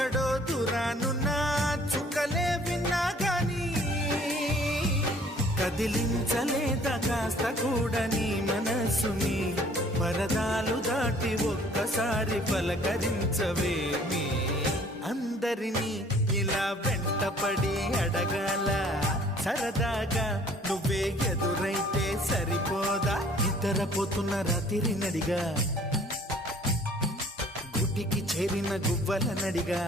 ఎక్కడో దూరానున్న చుక్కలే విన్నా గాని కదిలించలేదా కాస్త కూడా నీ మనసుని పరదాలు దాటి ఒక్కసారి పలకరించవేమి అందరినీ ఇలా వెంటపడి అడగాల సరదాగా నువ్వే ఎదురైతే సరిపోదా నిద్రపోతున్న రాత్రి నడిగా గుడికి చేరిన గువ్వల నడిగా